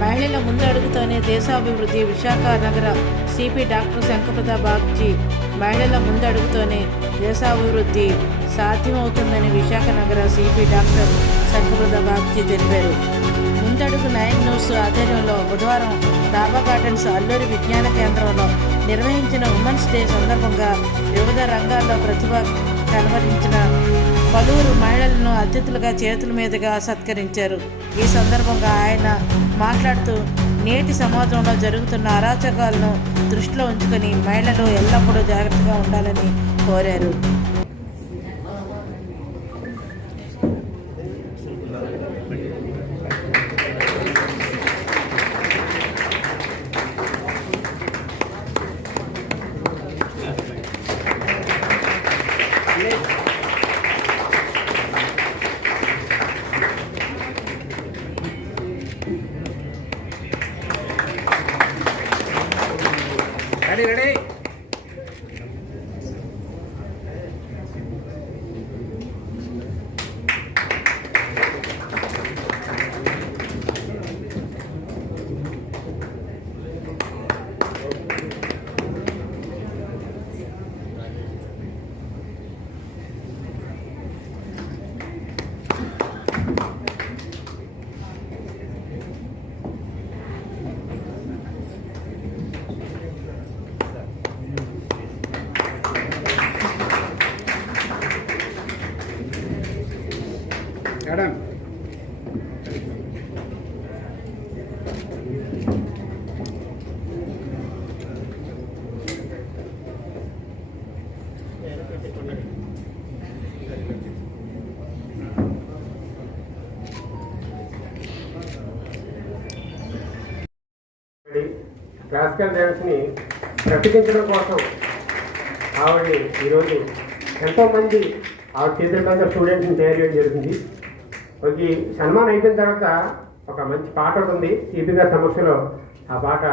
మహిళల ముందడుగుతోనే దేశాభివృద్ధి విశాఖ నగర CP doctor శంకర్ప్రతాప్ Bagchi మహిళల ముందడుగుతోనే దేశాభివృద్ధి సాధ్యమవుతుందని విశాఖ నగర సిపి డాక్టర్ శంకర్ప్రతాప్ బాగ్జీ తెలిపారు. ముందడుగు నైన్ న్యూస్ ఆధ్వర్యంలో బుధవారం డాబా గార్డెన్స్ అల్లూరి విజ్ఞాన కేంద్రంలో నిర్వహించిన ఉమెన్స్ డే సందర్భంగా వివిధ రంగాల్లో ప్రతిభ కలవరించిన పలువురు మహిళలను అతిథులుగా చేతుల మీదుగా సత్కరించారు. ఈ సందర్భంగా ఆయన మాట్లాడుతూ నేటి సమాజంలో జరుగుతున్న అరాచకాలను దృష్టిలో ఉంచుకొని మహిళలు ఎల్లప్పుడూ జాగ్రత్తగా ఉండాలని కోరారు. ரெடி ரெடி మేడం క్లాసికల్ డ్యాన్స్ని ప్రకటించడం కోసం ఆవిడని ఈరోజు ఎంతోమంది ఆవిడ చేతుల మీద స్టూడెంట్స్ని తయారు చేయడం జరిగింది. ఒక సన్మానం అయిపోయిన తర్వాత ఒక మంచి పాట ఒకటి ఉంది సిపి గారి సమక్షంలో. ఆ పాట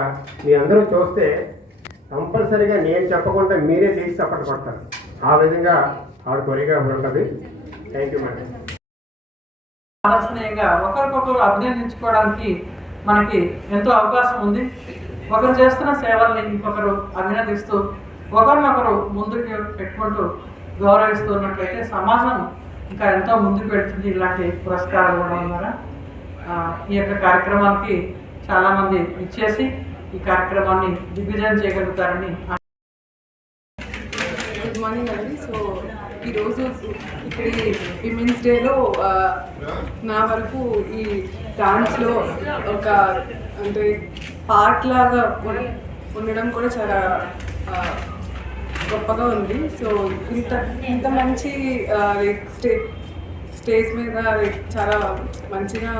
మీ అందరూ చూస్తే కంపల్సరీగా నేను చెప్పకుండా మీరే తీసి చప్పట పడతారు ఆ విధంగా ఆవిడ కొరిగా ఉంటుంది. థ్యాంక్ యూ మేడం ఆదర్శనీయంగా ఒకరికొకరు అభినందించుకోవడానికి మనకి ఎంతో అవకాశం ఉంది. ఒకరు చేస్తున్న సేవల్ని ఇంకొకరు అభినందిస్తూ ఒకరినొకరు ముందుకు పెట్టుకుంటూ గౌరవిస్తున్నట్లయితే సమాజం ఇంకా ఎంతో ముందుకు పెడుతుంది ఇలాంటి పురస్కారాలు ఇవ్వడం ద్వారా. ఈ యొక్క కార్యక్రమానికి చాలామంది ఇచ్చేసి ఈ కార్యక్రమాన్ని దిగ్విజయం చేయగలుగుతారని గుడ్ మార్నింగ్ అండి సో ఈరోజు ఇక్కడ విమెన్స్ డేలో నా వరకు ఈ డాన్స్లో ఒక అంటే పార్ట్ లాగా ఉండడం కూడా చాలా గొప్పగా ఉంది. సో ఇంత ఇంత మంచి లైక్ స్టే స్టేజ్ మీద చాలా మంచిగా